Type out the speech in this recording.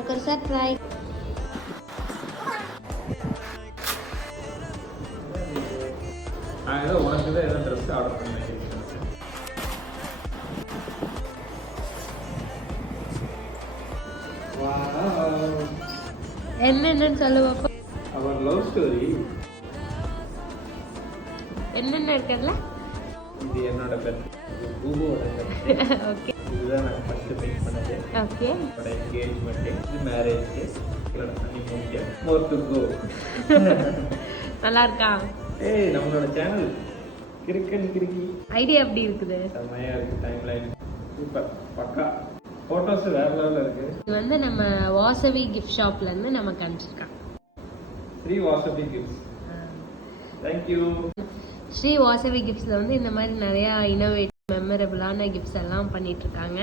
உனக்கு ஒரு சர்ப்ரைஸ். உனக்கு தான் ஏதோ ட்ரெஸ் ஆர்டர் பண்ணேன். என்னன்னு சொல்லு பாப்பா. அவர் லவ் ஸ்டோரி. என்னென்ன இருக்குல்ல? இது என்னோட பெட், பூபுவோட பெட். ஓகே. இதுதான் நான் ஃபர்ஸ்ட் மீட் பண்ணது. ஓகே. என்னோட என்கேஜ்மெண்ட், இது மேரேஜ், என்னோட ஹனிமூன், மோர் டு கோ. நல்லா இருக்கா? ஏய், நம்மளோட சேனல் கிறுக்கன் கிறுக்கி ஐடியா எப்படி இருக்குது? செம்மையா இருக்கு. டைம்லைன் சூப்பர், பக்கா. போட்டோஸ் வேற லெவல்ல இருக்கு. இது வந்து நம்ம வாசவி கிஃப்ட் ஷாப்ல இருந்து நமக்கு அனுப்பிச்சிருக்காங்க. Shri Vasavi gifts. Thank you. Shri Vasavi கிஃப்ட்ஸ்ல வந்து இந்த மாதிரி நிறைய இனோவேட்டிவ் மெமரபிளான கிஃப்ட்ஸ் எல்லாம் பண்ணிட்டு இருக்காங்க.